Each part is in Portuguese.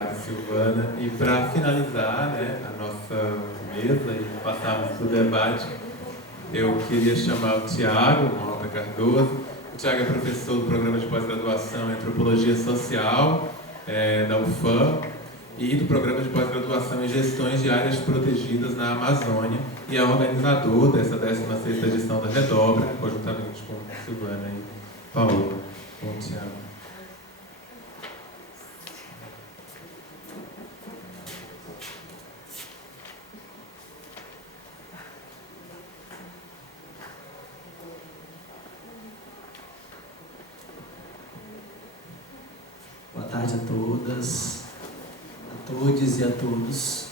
Silvana, e para finalizar, né, a nossa mesa e passarmos para o debate, eu queria chamar o Tiago Malta Cardoso. O Tiago é professor do programa de pós-graduação em Antropologia Social da UFAM e do programa de pós-graduação em Gestões de Áreas Protegidas na Amazônia, e é organizador dessa 16ª edição da Redobra, conjuntamente com Silvana e Paola. Bom, Tiago. Boa tarde a todas, a todos e a todos.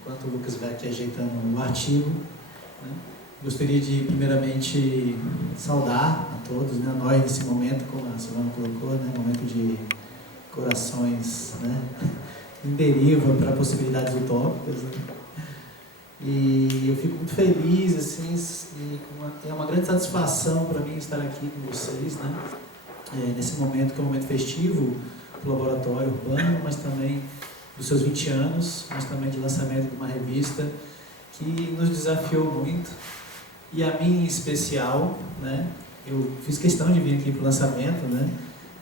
Enquanto o Lucas vai aqui ajeitando o artigo, né, gostaria de primeiramente saudar a todos, né, nós nesse momento, como a Silvana colocou, né, momento de corações, né, em deriva para possibilidades utópicas, né. E eu fico muito feliz, assim, é uma grande satisfação para mim estar aqui com vocês, né, nesse momento que é um momento festivo do Laboratório Urbano, mas também dos seus 20 anos, mas também de lançamento de uma revista que nos desafiou muito, e a mim em especial, né, eu fiz questão de vir aqui para o lançamento, né,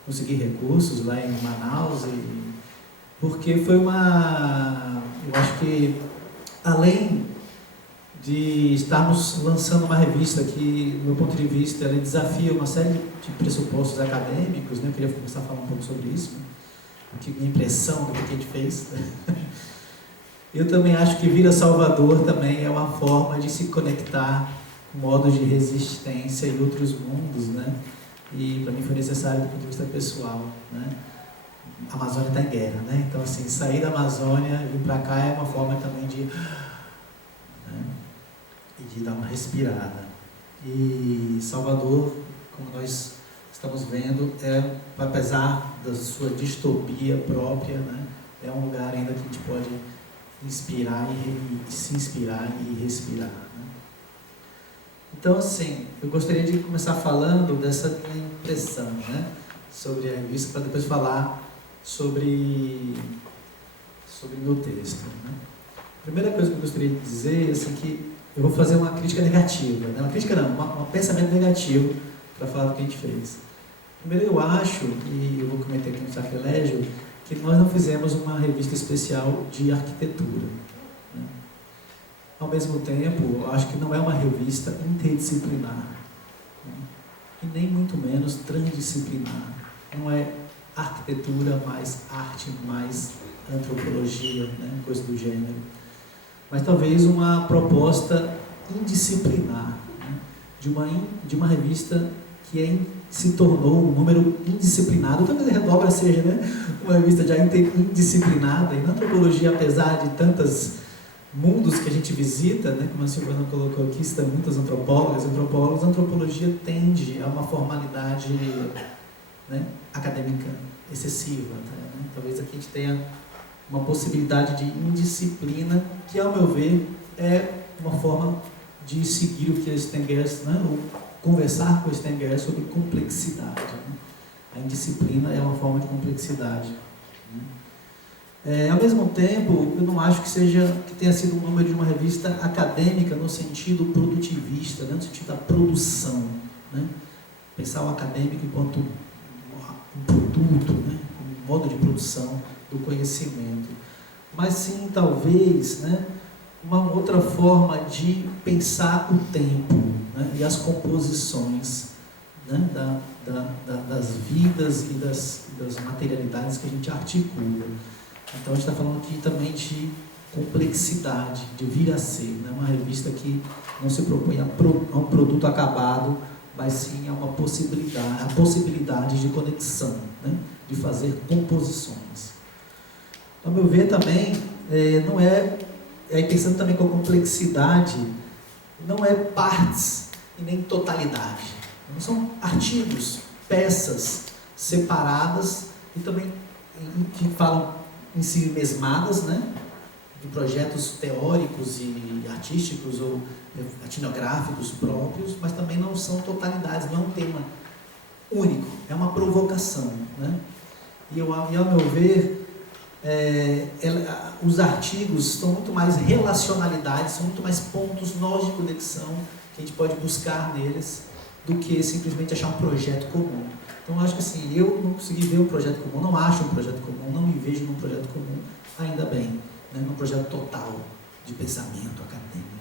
consegui recursos lá em Manaus, porque foi eu acho que além de estarmos lançando uma revista que, do meu ponto de vista, ela desafia uma série de pressupostos acadêmicos, né? Eu queria começar a falar um pouco sobre isso, né? Porque minha impressão do que a gente fez. Eu também acho que vir a Salvador também é uma forma de se conectar com modos de resistência e outros mundos, né? E para mim foi necessário do ponto de vista pessoal, né? A Amazônia está em guerra, né? Então, assim, sair da Amazônia, vir para cá é uma forma também de... né? E de dar uma respirada. E Salvador, como nós estamos vendo, apesar da sua distopia própria, né, é um lugar ainda que a gente pode inspirar e se inspirar e respirar, né. Então, assim, eu gostaria de começar falando dessa minha impressão, né, sobre a revista, para depois falar sobre meu texto, né. A primeira coisa que eu gostaria de dizer é assim, que eu vou fazer uma crítica negativa, né? Uma crítica não, um pensamento negativo para falar do que a gente fez. Primeiro, eu acho, e eu vou cometer aqui um sacrilégio, que nós não fizemos uma revista especial de arquitetura, né? Ao mesmo tempo, eu acho que não é uma revista interdisciplinar, né? E nem muito menos transdisciplinar. Não é arquitetura mais arte, mais antropologia, né? Coisa do gênero. Mas talvez uma proposta indisciplinar, né? de uma revista que se tornou um número indisciplinado. Talvez a Redobra seja, né, uma revista já indisciplinada, e na antropologia, apesar de tantos mundos que a gente visita, né, como a Silvana colocou aqui, estão muitas antropólogas, a antropologia tende a uma formalidade, né, acadêmica excessiva, né? Talvez aqui a gente tenha uma possibilidade de indisciplina, que, ao meu ver, é uma forma de seguir o que a Stengers, né, ou conversar com a Stengers sobre complexidade, né? A indisciplina é uma forma de complexidade, né? Ao mesmo tempo, eu não acho que tenha sido um número de uma revista acadêmica no sentido produtivista, né, no sentido da produção, né? Pensar o acadêmico enquanto um produto, né, um modo de produção do conhecimento, mas sim, talvez, né, uma outra forma de pensar o tempo, né, e as composições, né, das vidas e das materialidades que a gente articula. Então, a gente está falando aqui também de complexidade, de vir a ser, né, uma revista que não se propõe a um produto acabado, mas sim a uma possibilidade de conexão, né, de fazer composições. Ao meu ver também, pensando também com a complexidade, não é partes e nem totalidade. Não são artigos, peças separadas e também que falam em si mesmadas, né, de projetos teóricos e artísticos ou etnográficos próprios, mas também não são totalidades, não é um tema único, é uma provocação, né? E ao meu ver, os artigos são muito mais relacionalidades, são muito mais pontos nós de conexão que a gente pode buscar neles do que simplesmente achar um projeto comum. Então, eu acho que assim, eu não consegui ver um projeto comum, não acho um projeto comum, não me vejo num projeto comum, ainda bem, né, num projeto total de pensamento acadêmico,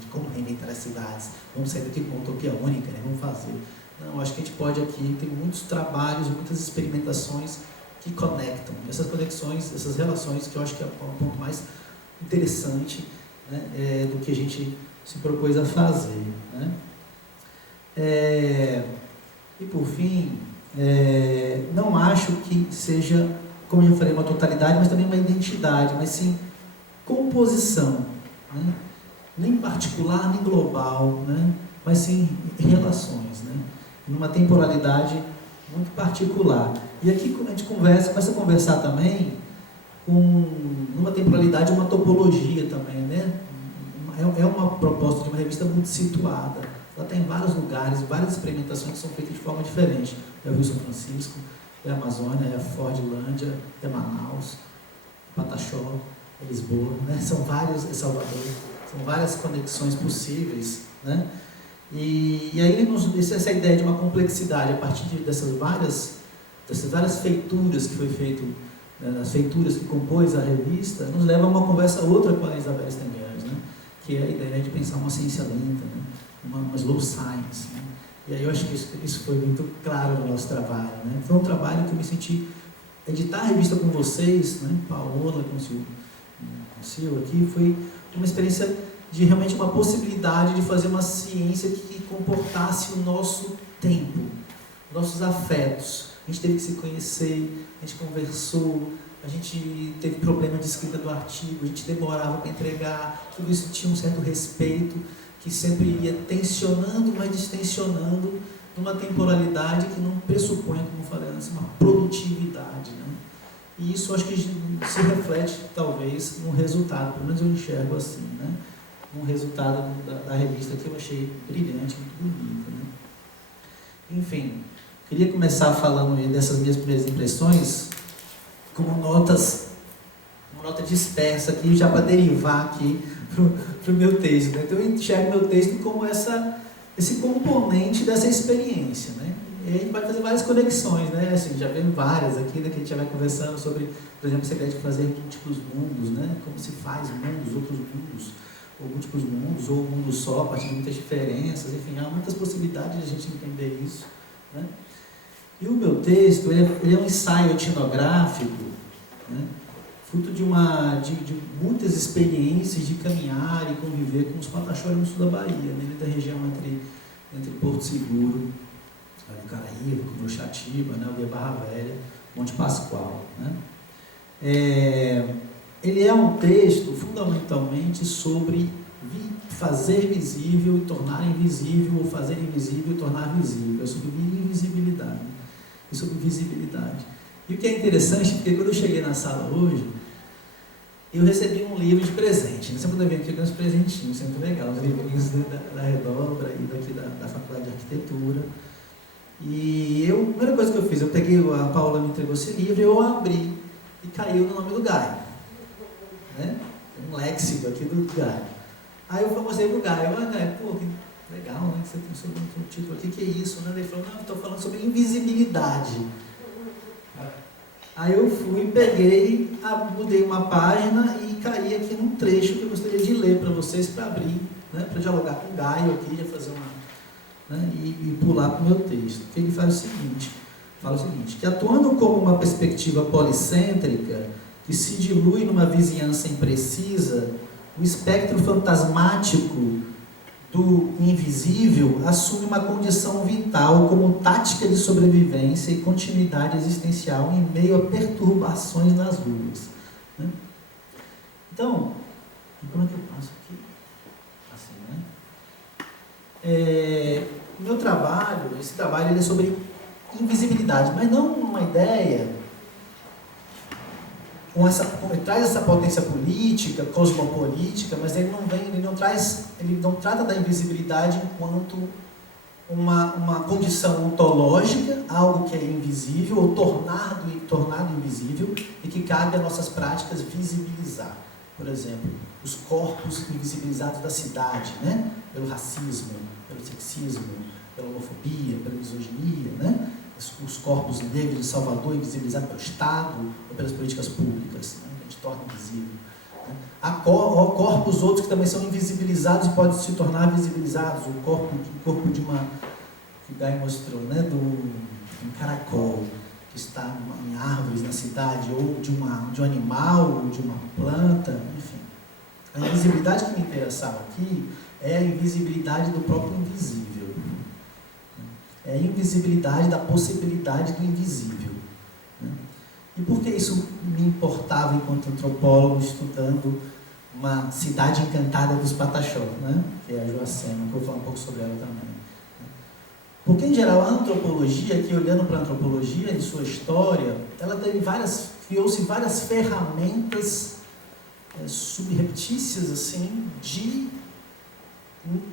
de como reinventar as cidades, vamos sair daqui com uma utopia única, né, vamos fazer. Não, acho que a gente pode aqui, tem muitos trabalhos, muitas experimentações que conectam, essas conexões, essas relações que eu acho que é o ponto mais interessante, né, do que a gente se propôs a fazer, né. E por fim, não acho que seja, como eu já falei, uma totalidade, mas também uma identidade, mas sim composição, né? Nem particular, nem global, né? Mas sim relações, né? Numa temporalidade muito particular. E aqui a gente começa a conversar também numa temporalidade, uma topologia também, né? É uma proposta de uma revista muito situada. Ela tem vários lugares, várias experimentações que são feitas de forma diferente. É o Rio São Francisco, é a Amazônia, é a Fordlândia, é Manaus, Pataxó, é Lisboa, né? São vários, é Salvador, são várias conexões possíveis, né? E aí essa ideia de uma complexidade a partir dessas várias feituras que foi feito, né, as feituras que compôs a revista, nos leva a uma conversa outra com a Isabel Stengers, né? Que é a ideia de pensar uma ciência lenta, né? Uma slow science, né? E aí eu acho que isso foi muito claro no nosso trabalho, né? Foi um trabalho que eu me senti, editar a revista com vocês, né? Paola, com o Sil aqui, foi uma experiência de realmente uma possibilidade de fazer uma ciência que comportasse o nosso tempo, nossos afetos. A gente teve que se conhecer, a gente conversou, a gente teve problema de escrita do artigo, a gente demorava para entregar, tudo isso tinha um certo respeito, que sempre ia tensionando, mas distensionando, numa temporalidade que não pressupõe, como eu falei antes, uma produtividade, né? E isso acho que se reflete, talvez, no resultado, pelo menos eu enxergo assim, né? Um resultado da revista que eu achei brilhante, muito bonito, né? Enfim, queria começar falando dessas minhas primeiras impressões, como uma nota dispersa aqui, já para derivar aqui para o meu texto, né? Então eu enxergo meu texto como esse componente dessa experiência, né? E aí a gente vai fazer várias conexões, né? Assim, já vendo várias aqui, né, que a gente já vai conversando sobre, por exemplo, essa ideia de fazer múltiplos mundos, né? Como se faz mundos, outros mundos, ou múltiplos mundos, ou um mundo só, a partir de muitas diferenças, enfim, há muitas possibilidades de a gente entender isso, né? E o meu texto, ele é um ensaio etnográfico, né? Fruto de muitas experiências de caminhar e conviver com os pataxós no sul da Bahia, né, da região entre Porto Seguro, ali Caraíba, Coroxatiba, né, Aldeia Barra Velha, Monte Pascoal, né. Ele é um texto fundamentalmente sobre fazer visível e tornar invisível, ou fazer invisível e tornar visível, é sobre invisibilidade e sobre visibilidade. E o que é interessante, porque quando eu cheguei na sala hoje, eu recebi um livro de presente, né? Sempre quando eu venho aqui com uns presentinhos, sempre legal, os livrinhos da Redobra e daqui da Faculdade de Arquitetura. E a primeira coisa que eu fiz, a Paula me entregou esse livro, eu abri e caiu no nome do Gaio, né? Um léxico aqui do Gaio. Aí eu mostrei pro Gaio, Gaio, pô, que legal, né? Que você tem sobre um título aqui, que é isso, né? Ele falou, não, estou falando sobre invisibilidade. Aí eu fui, peguei, mudei uma página e caí aqui num trecho que eu gostaria de ler para vocês, para abrir, né, para dialogar com o Gaio aqui, já fazer né, e pular para o meu texto. Que ele fala o seguinte, que atuando como uma perspectiva policêntrica, que se dilui numa vizinhança imprecisa, o espectro fantasmático do invisível assume uma condição vital como tática de sobrevivência e continuidade existencial em meio a perturbações nas ruas, né? Então, como é que eu passo aqui? Assim, né? O meu trabalho, esse trabalho ele é sobre invisibilidade, mas não uma ideia ele traz essa potência política, cosmopolítica, mas ele não trata da invisibilidade enquanto uma condição ontológica, algo que é invisível, ou tornado invisível, e que cabe a nossas práticas visibilizar. Por exemplo, os corpos invisibilizados da cidade, né? Pelo racismo, pelo sexismo, pela homofobia, pela misoginia, né? Os corpos negros de Salvador invisibilizados pelo Estado ou pelas políticas públicas, né? A gente torna invisível. Né? Há corpos outros que também são invisibilizados e podem se tornar visibilizados. O corpo de uma, que o Guy mostrou, né? De um caracol que está em árvores na cidade, ou de um animal, ou de uma planta, enfim. A invisibilidade que me interessava aqui é a invisibilidade do próprio invisível. É a invisibilidade da possibilidade do invisível. Né? E por que isso me importava enquanto antropólogo, estudando uma cidade encantada dos Pataxó, né? Que é a Joacema, que eu vou falar um pouco sobre ela também. Porque, em geral, a antropologia, que olhando para a antropologia e sua história, ela criou-se várias ferramentas subreptícias, assim, de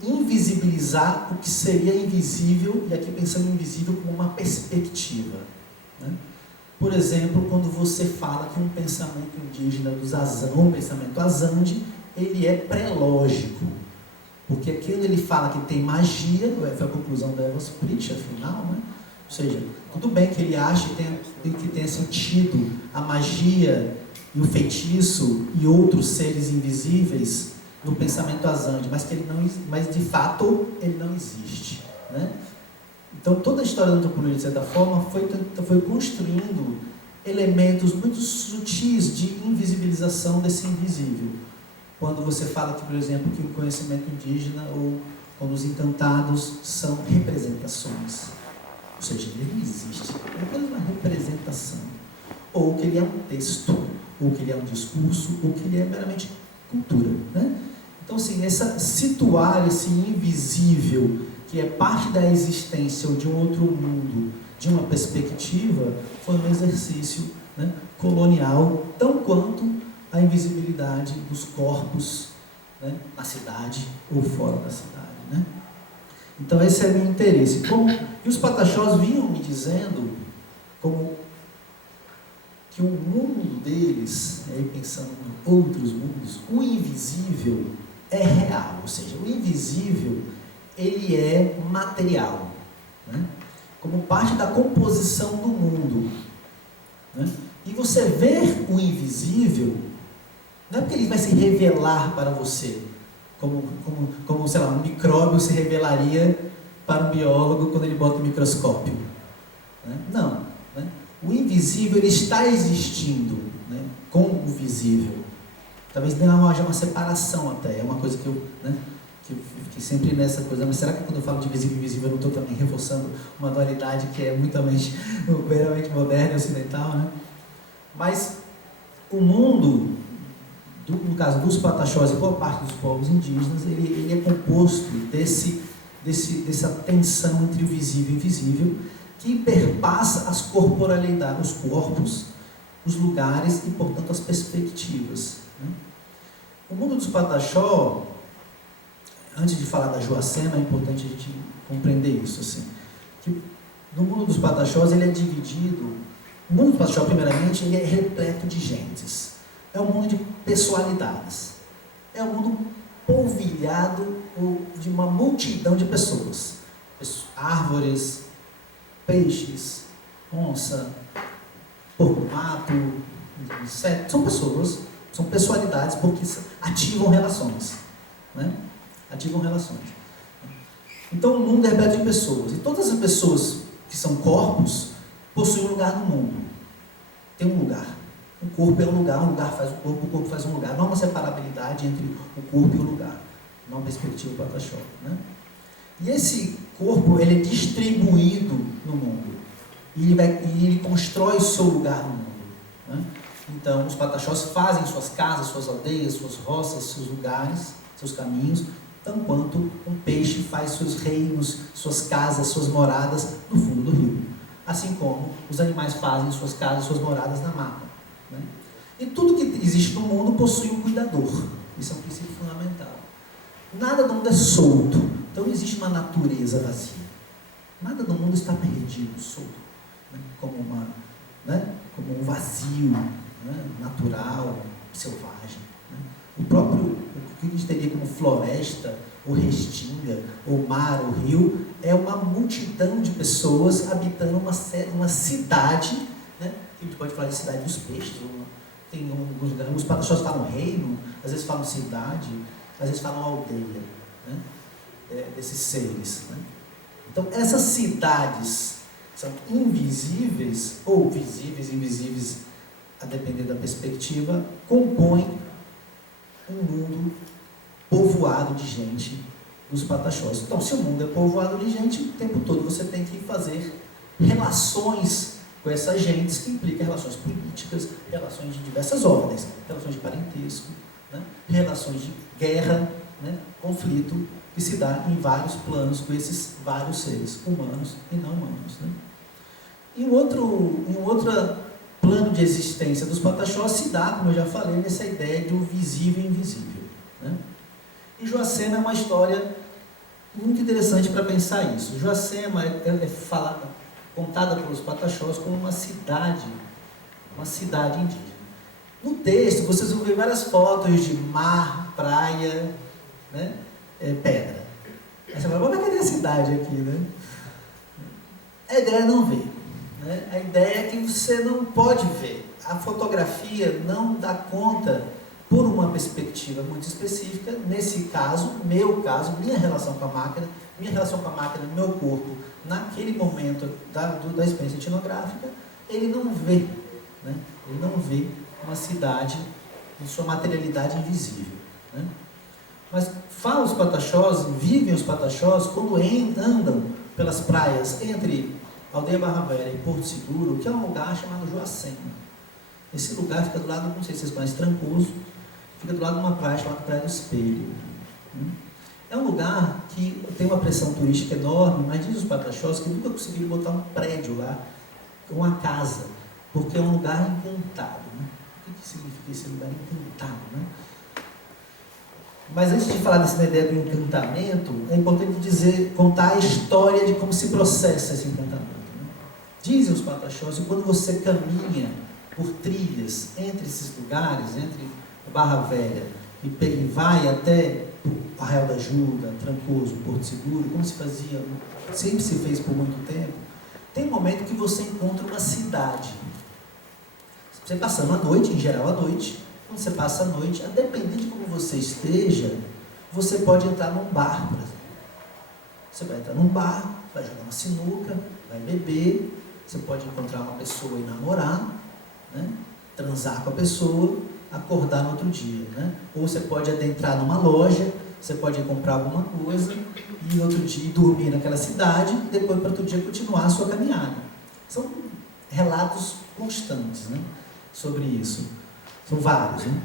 invisibilizar o que seria invisível, e aqui pensando em invisível como uma perspectiva. Né? Por exemplo, quando você fala que um pensamento indígena dos Azande, um pensamento Azande, ele é pré-lógico. Porque aquilo ele fala que tem magia, foi a conclusão da Eva Spritch, afinal, né? Ou seja, tudo bem que ele acha que tenha sentido a magia e o feitiço e outros seres invisíveis no pensamento Azande, mas de fato ele não existe. Né? Então toda a história da antropologia, de certa forma, foi construindo elementos muito sutis de invisibilização desse invisível. Quando você fala que, por exemplo, que o conhecimento indígena ou quando os encantados são representações, ou seja, ele não existe, é apenas uma representação, ou que ele é um texto, ou que ele é um discurso, ou que ele é meramente cultura, né? Então, assim, situar esse invisível, que é parte da existência ou de um outro mundo, de uma perspectiva, foi um exercício, né, colonial, tão quanto a invisibilidade dos corpos, né, na cidade ou fora da cidade. Né? Então, esse é o meu interesse. E os Pataxós vinham me dizendo que o mundo deles, aí pensando em outros mundos, o invisível é real, ou seja, o invisível ele é material, né? Como parte da composição do mundo. Né? E você ver o invisível, não é porque ele vai se revelar para você, como sei lá, um micróbio se revelaria para um biólogo quando ele bota o microscópio. Né? Não. Né? O invisível ele está existindo, né, com o visível. Talvez não haja uma separação até, é uma coisa que eu fiquei sempre nessa coisa, mas será que quando eu falo de visível e invisível eu não estou também reforçando uma dualidade que é meramente moderna e ocidental, né? Mas o mundo, no caso dos Pataxós e boa parte dos povos indígenas, ele é composto dessa tensão entre o visível e o invisível, que perpassa as corporalidades, os corpos, os lugares e, portanto, as perspectivas. Né? O mundo dos Pataxó, antes de falar da Joacema, é importante a gente compreender isso, assim, que no mundo dos Pataxós ele é dividido. O mundo dos Pataxó, primeiramente, ele é repleto de gentes. É um mundo de pessoalidades. É um mundo polvilhado de uma multidão de pessoas. Árvores, peixes, onça, porco-mato, insetos. São pessoas, são pessoalidades porque ativam relações. Né? Ativam relações. Então o mundo é repleto de pessoas. E todas as pessoas que são corpos possuem um lugar no mundo. Tem um lugar. O corpo é um lugar faz o corpo faz um lugar. Não há uma separabilidade entre o corpo e o lugar. Não há uma perspectiva Pataxó. Né? E esse corpo ele é distribuído no mundo. E ele constrói o seu lugar no mundo. Né? Então, os Pataxós fazem suas casas, suas aldeias, suas roças, seus lugares, seus caminhos, tanto quanto um peixe faz seus reinos, suas casas, suas moradas no fundo do rio. Assim como os animais fazem suas casas, suas moradas na mata. Né? E tudo que existe no mundo possui um cuidador. Isso é um princípio fundamental. Nada do mundo é solto. Então não existe uma natureza vazia. Nada no mundo está perdido, solto, né? Como um vazio, né? Natural, selvagem. Né? O que a gente teria como floresta, ou restinga, ou mar, ou rio, é uma multidão de pessoas habitando uma cidade, né? A gente pode falar de cidade dos peixes, tem alguns pataxós falam reino, às vezes falam cidade, às vezes falam aldeia, né? Desses seres. Né? Então, essas cidades são invisíveis, ou visíveis, invisíveis, a depender da perspectiva, compõem um mundo povoado de gente dos pataxós. Então, se o mundo é povoado de gente, o tempo todo você tem que fazer relações com essas gentes, que implicam relações políticas, relações de diversas ordens, relações de parentesco, né? Relações de guerra, né? Conflito, que se dá em vários planos com esses vários seres, humanos e não humanos. Né? Em um outro plano de existência dos pataxós se dá, como eu já falei, nessa ideia do visível e invisível. Né? E Joacema é uma história muito interessante para pensar isso. Joacema contada pelos pataxós como uma cidade indígena. No texto, vocês vão ver várias fotos de mar, praia, né? Pedra. Aí você fala, mas cadê a cidade aqui, né? A ideia é não ver. Né? A ideia é que você não pode ver. A fotografia não dá conta, por uma perspectiva muito específica, nesse caso, minha relação com a máquina, meu corpo, naquele momento da experiência etnográfica, ele não vê. Né? Ele não vê uma cidade em sua materialidade invisível. Né? Mas vivem os pataxós quando andam pelas praias entre Aldeia Barra Velha e Porto Seguro, que é um lugar chamado Joacema. Esse lugar fica do lado, não sei se vocês conhecem, Trancoso, fica do lado de uma praia chamada Praia do Espelho. É um lugar que tem uma pressão turística enorme, mas diz os pataxós que nunca conseguiram botar um prédio lá, uma casa, porque é um lugar encantado. Né? O que significa esse lugar encantado? Né? Mas antes de falar dessa ideia do encantamento, é importante contar a história de como se processa esse encantamento. Né? Dizem os pataxós que quando você caminha por trilhas entre esses lugares, entre Barra Velha e vai até Arraial da Ajuda, Trancoso, Porto Seguro, como se fazia, sempre se fez por muito tempo, tem um momento que você encontra uma cidade. Você passando a noite, em geral à noite, quando você passa a noite, a depender de como você esteja, você pode entrar num bar, por exemplo. Você vai entrar num bar, vai jogar uma sinuca, vai beber, você pode encontrar uma pessoa e namorar, né? Transar com a pessoa, acordar no outro dia. Né? Ou você pode adentrar numa loja, você pode comprar alguma coisa, e no outro dia dormir naquela cidade, e depois para outro dia continuar a sua caminhada. São relatos constantes, né? Sobre isso. São vários. Né?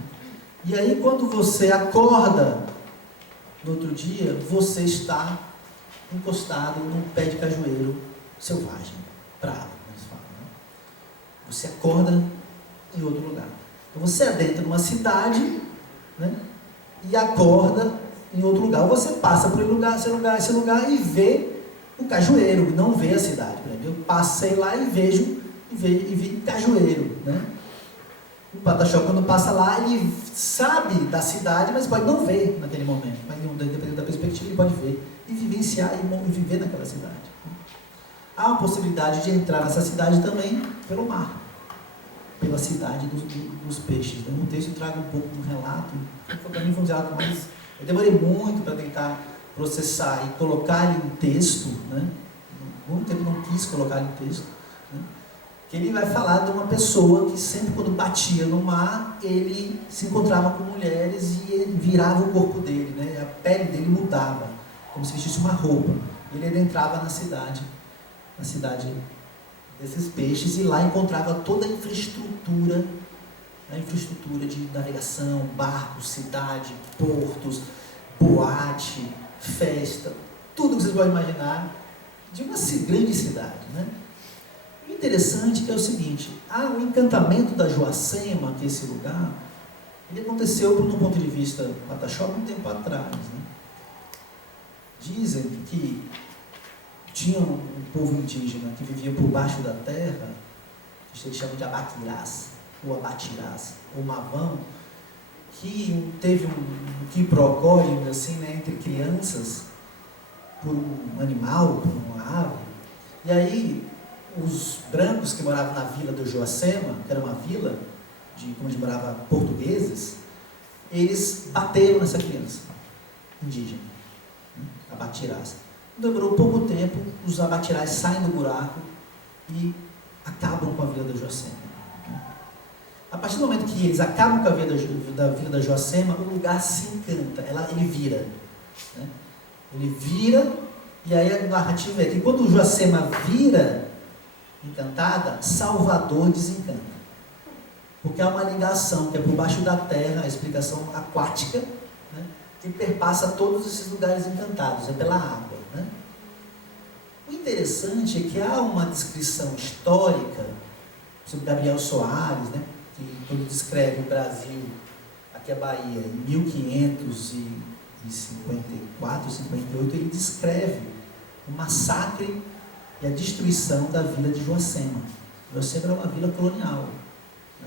E aí, quando você acorda no outro dia, você está encostado num pé de cajueiro selvagem, prado, como eles falam. Né? Você acorda em outro lugar. Então, você adentra numa cidade, né? E acorda em outro lugar. Ou você passa por esse lugar e vê o cajueiro, não vê a cidade. Por exemplo, eu passei lá e vi cajueiro. Né? O pataxó, quando passa lá, ele sabe da cidade, mas pode não ver naquele momento. Mas dependendo da perspectiva, ele pode ver e vivenciar e viver naquela cidade. Há a possibilidade de entrar nessa cidade também pelo mar, pela cidade dos peixes. Né? No texto trago um pouco um relato, para mim foi um relato mais... Eu demorei muito para tentar processar e colocar ele em texto, né? Muito tempo não quis colocar ele em texto, né? Que ele vai falar de uma pessoa que sempre quando batia no mar, ele se encontrava com mulheres e ele virava o corpo dele, né? A pele dele mudava, como se vestisse uma roupa. Ele adentrava na cidade desses peixes, e lá encontrava toda a infraestrutura de navegação, barcos, cidade, portos, boate, festa, tudo que vocês podem imaginar de uma grande cidade. Né? O interessante é o seguinte, o encantamento da Joacema, que é esse lugar, ele aconteceu, do ponto de vista pataxó, um tempo atrás. Né? Dizem que tinha um povo indígena que vivia por baixo da terra, que eles chamam de abaquirás, ou abatirás, ou mavão, que teve um quiprocó, assim, né, entre crianças, por um animal, por uma ave. E aí, os brancos que moravam na vila do Joacema, que era uma vila, onde moravam portugueses, eles bateram nessa criança indígena, abatirás. Demorou pouco tempo, os abatirás saem do buraco e acabam com a vila do Joacema. A partir do momento que eles acabam com a vila da Joacema, o lugar se encanta, ele vira. Né? Ele vira, e aí a narrativa é que quando o Joacema vira encantada, Salvador desencanta. Porque há uma ligação que é por baixo da terra, a explicação aquática, né, que perpassa todos esses lugares encantados, é pela água. Né? O interessante é que há uma descrição histórica sobre Gabriel Soares, né, que quando descreve o Brasil, aqui a Bahia, em 1554, 58, ele descreve o massacre e a destruição da vila de Joacema. Joacema era uma vila colonial. Né?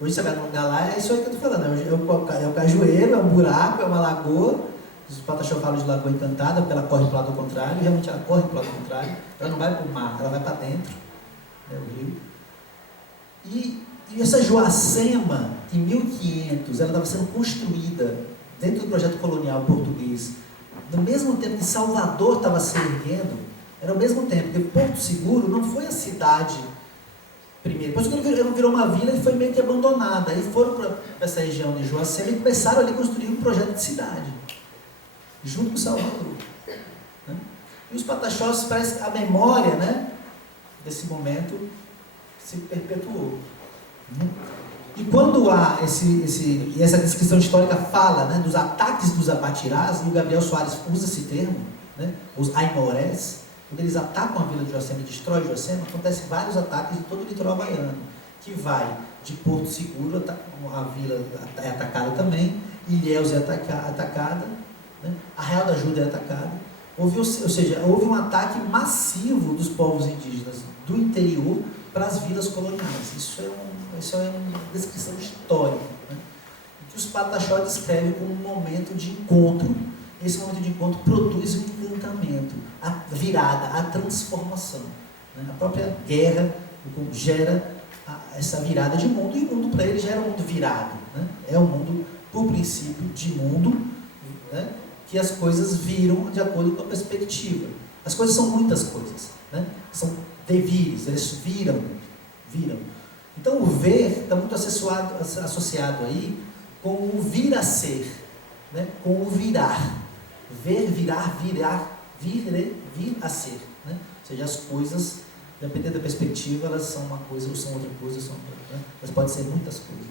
Hoje você vai num lugar lá, é isso aí que eu estou falando, é o cajueiro, é um buraco, é uma lagoa. Os pataxó falam de lagoa encantada, porque ela corre para o lado contrário, e realmente ela corre para o lado contrário, ela não vai para o mar, ela vai para dentro, né, o rio. E essa Joacema, em 1500, ela estava sendo construída dentro do projeto colonial português. No mesmo tempo que Salvador estava se erguendo, era ao mesmo tempo, porque Porto Seguro não foi a cidade primeiro. Depois que ele virou uma vila e foi meio que abandonada. Aí foram para essa região de Joacema e começaram ali a construir um projeto de cidade, junto com Salvador. Né? E os pataxós, parece a memória, né, desse momento se perpetuou. Né? E quando há essa descrição histórica fala, né, dos ataques dos abatirás, e o Gabriel Soares usa esse termo, né, os aimorés, quando eles atacam a vila de Joacema e destroem Joacema, acontecem vários ataques em todo o litoral baiano, que vai de Porto Seguro, a vila é atacada também, Ilhéus é atacada, né, Arraial da Ajuda é atacada. Ou seja, houve um ataque massivo dos povos indígenas do interior para as vilas coloniais. Isso é uma descrição histórica, né, que os pataxó descrevem como um momento de encontro. Esse momento de encontro produz um encantamento, a virada, a transformação. Né? A própria guerra gera essa virada de mundo, e o mundo para ele já era um mundo virado. Né? É um mundo, por princípio, de mundo, né, que as coisas viram de acordo com a perspectiva. As coisas são muitas coisas, né? São devires, eles viram. Então o ver está muito associado aí com o vir a ser, né? Com o virar. Ver, virar, vir a ser. Né? Ou seja, as coisas, dependendo da perspectiva, elas são uma coisa ou são outra coisa, né? Elas podem ser muitas coisas,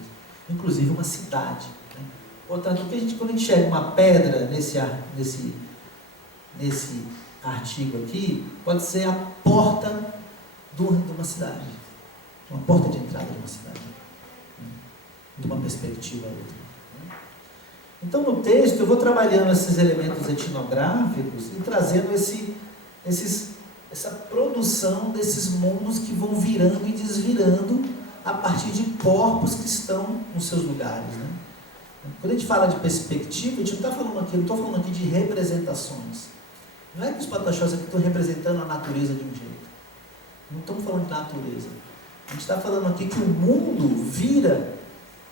inclusive uma cidade. Né? Portanto, quando a gente chega uma pedra nesse artigo aqui, pode ser a porta de uma cidade, uma porta de entrada de uma cidade, né? De uma perspectiva a outra. Então, no texto, eu vou trabalhando esses elementos etnográficos e trazendo essa produção desses mundos que vão virando e desvirando a partir de corpos que estão nos seus lugares. Né? Quando a gente fala de perspectiva, a gente não está falando aqui, eu não estou falando aqui de representações. Não é que os pataxós aqui estão representando a natureza de um jeito. Não estamos falando de natureza. A gente está falando aqui que o mundo vira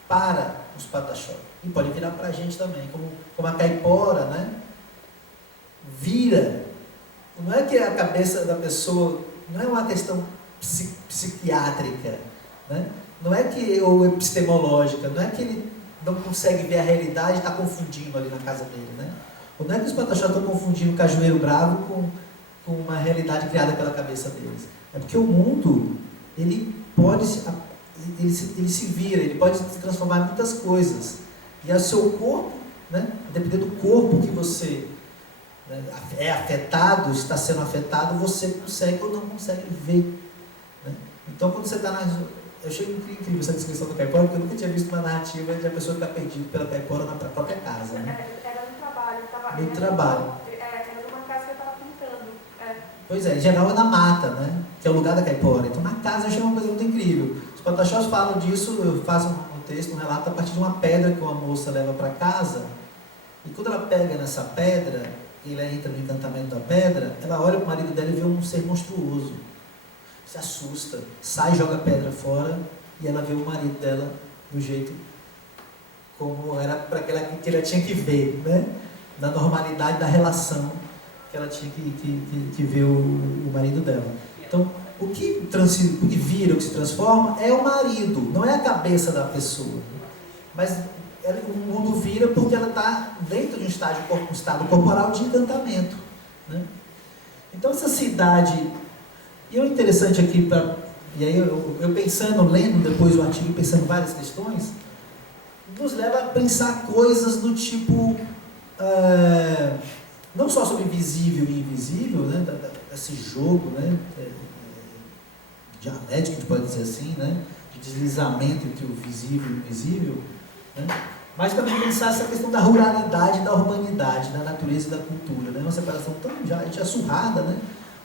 para os pataxós. E pode virar para a gente também, como a caipora, né? Vira. Não é que a cabeça da pessoa, não é uma questão psiquiátrica, né? Não é que, ou epistemológica, não é que ele não consegue ver a realidade e está confundindo ali na casa dele, né? Ou não é que os pataxós estão confundindo o cajueiro bravo com uma realidade criada pela cabeça deles. É porque o mundo, ele se vira, ele pode se transformar em muitas coisas. E o seu corpo, né, dependendo do corpo que você, né, é afetado, está sendo afetado, você consegue ou não consegue ver. Né? Então, quando você está na... Eu achei incrível essa descrição da caipora, porque eu nunca tinha visto uma narrativa de a pessoa ficar perdida pela caipora na própria casa. Né? Era no trabalho. No trabalho. Era numa casa que eu estava pintando. Pois é, em geral é na mata, né? Que é o lugar da caipora. Então na casa eu achei uma coisa muito incrível. Os pataxós falam disso, fazem um texto, um relato a partir de uma pedra que uma moça leva para casa. E quando ela pega nessa pedra, e ela entra no encantamento da pedra, ela olha para o marido dela e vê um ser monstruoso. Se assusta, sai, joga a pedra fora, e ela vê o marido dela do jeito como era para que ela tinha que ver, né? Da normalidade da relação que ela tinha que ver o marido dela. Então, o que vira, o que se transforma é o marido, não é a cabeça da pessoa. Mas o mundo vira porque ela está dentro de um estado corporal de encantamento, né? Então, essa cidade... E o interessante aqui, e aí eu pensando, lendo depois o artigo, pensando em várias questões, nos leva a pensar coisas do tipo... não só sobre visível e invisível, né, esse jogo, né, dialético, a gente pode dizer assim, né, de deslizamento entre o visível e o invisível, né, mas também pensar essa questão da ruralidade e da urbanidade, da natureza e da cultura, né, uma separação tão já surrada, né,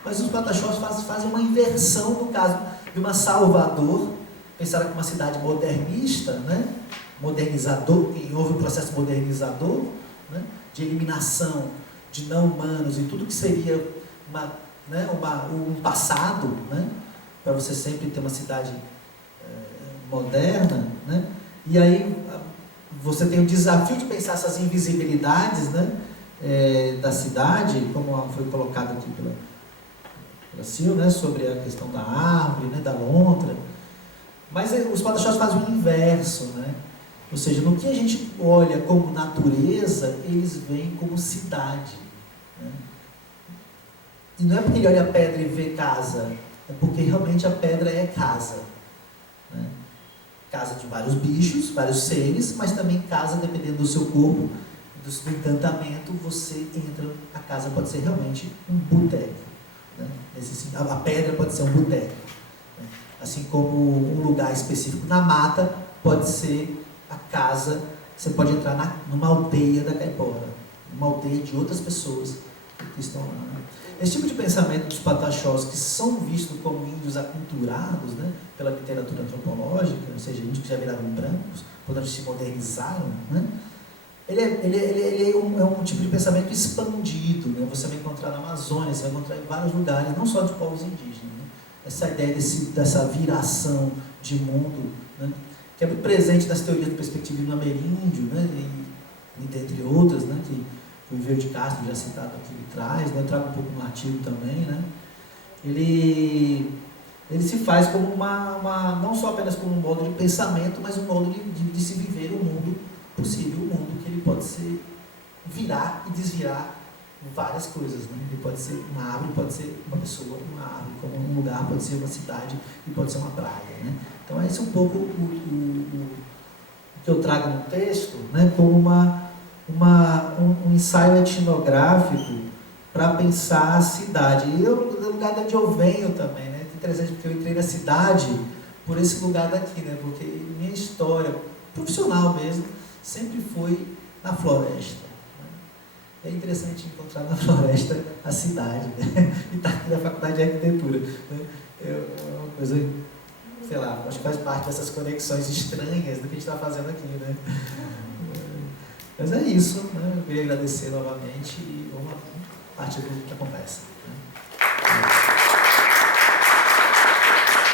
mas os pataxós fazem uma inversão no caso de uma Salvador, pensaram que uma cidade modernista, né, modernizador, que houve um processo modernizador, né, de eliminação de não humanos e tudo que seria um passado, né, para você sempre ter uma cidade moderna, né, e aí você tem o desafio de pensar essas invisibilidades, né, da cidade, como foi colocado aqui pela Sil, né, sobre a questão da árvore, né, da lontra, mas os pataxós fazem o inverso, né? Ou seja, no que a gente olha como natureza, eles veem como cidade, né? E não é porque ele olha a pedra e vê casa, é porque realmente a pedra é casa, né? Casa de vários bichos, vários seres, mas também casa, dependendo do seu corpo, do encantamento, você entra, a casa pode ser realmente um boteco, né? A pedra pode ser um boteco, né? Assim como um lugar específico na mata pode ser a casa, você pode entrar numa aldeia da caipora, uma aldeia de outras pessoas que estão lá, né? Esse tipo de pensamento dos pataxós, que são vistos como índios aculturados, né, pela literatura antropológica, ou seja, índios que já viraram brancos, portanto se modernizaram, né, ele é um tipo de pensamento expandido, né? Você vai encontrar na Amazônia, você vai encontrar em vários lugares, não só de povos indígenas, né? Essa ideia dessa viração de mundo, né, que é muito presente nas teorias do perspectivismo ameríndio, né, e dentre outras, né, que o Iver de Castro, já citado aqui, traz, né, eu trago um pouco no artigo também, né, ele se faz como não só apenas como um modo de pensamento, mas um modo de se viver o mundo possível, o mundo que ele pode ser, virar e desvirar várias coisas, né? Ele pode ser uma árvore, pode ser uma pessoa, uma árvore, como um lugar pode ser uma cidade e pode ser uma praia, né? Então esse é um pouco o que eu trago no texto, né, como um ensaio etnográfico para pensar a cidade. E o lugar de onde eu venho também, né? É interessante porque eu entrei na cidade por esse lugar daqui, né? Porque minha história profissional mesmo sempre foi na floresta. É interessante encontrar na floresta a cidade, né? E está aqui na faculdade de arquitetura, né? É uma coisa, sei lá, acho que faz parte dessas conexões estranhas do que a gente está fazendo aqui, né? Mas é isso, né? Eu queria agradecer novamente e vamos partir da conversa, né?